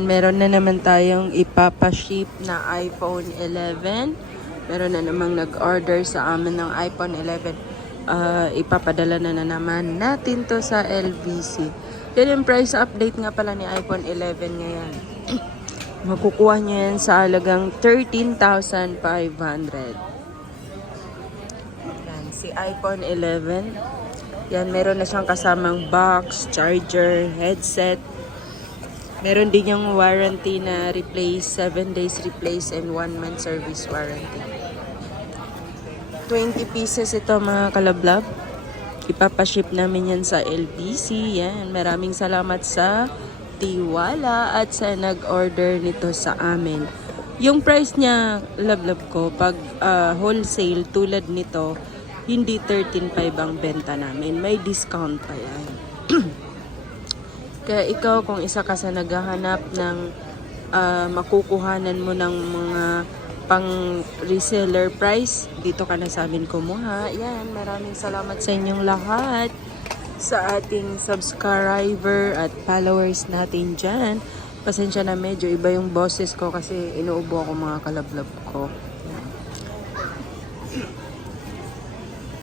Meron na naman tayong ipapaship na iPhone 11. Meron na namang nag-order sa amin ng iPhone 11. Ipapadala na naman natin to sa LBC. Then yung price update nga pala ni iPhone 11 ngayon. Makukuha niya yan sa halagang 13,500. Yan, si iPhone 11. Yan, meron na siyang kasamang box, charger, headset. Meron din yung warranty na replace, 7 days replace and 1 month service warranty. 20 pieces ito mga kalablab. Ipapaship namin yan sa LBC. Yan, maraming salamat sa tiwala at sa nag-order nito sa amin. Yung price niya, lablab ko, pag wholesale tulad nito, hindi 13,500 ang benta namin. May discount pa yan. Kaya ikaw kung isa ka sa naghahanap ng makukuhanan mo ng mga pang reseller price, dito ka na sa amin kumuha. Yan, maraming salamat sa inyong lahat, sa ating subscriber at followers natin dyan. Pasensya na medyo iba yung boses ko kasi inuubo ako mga kalablab ko.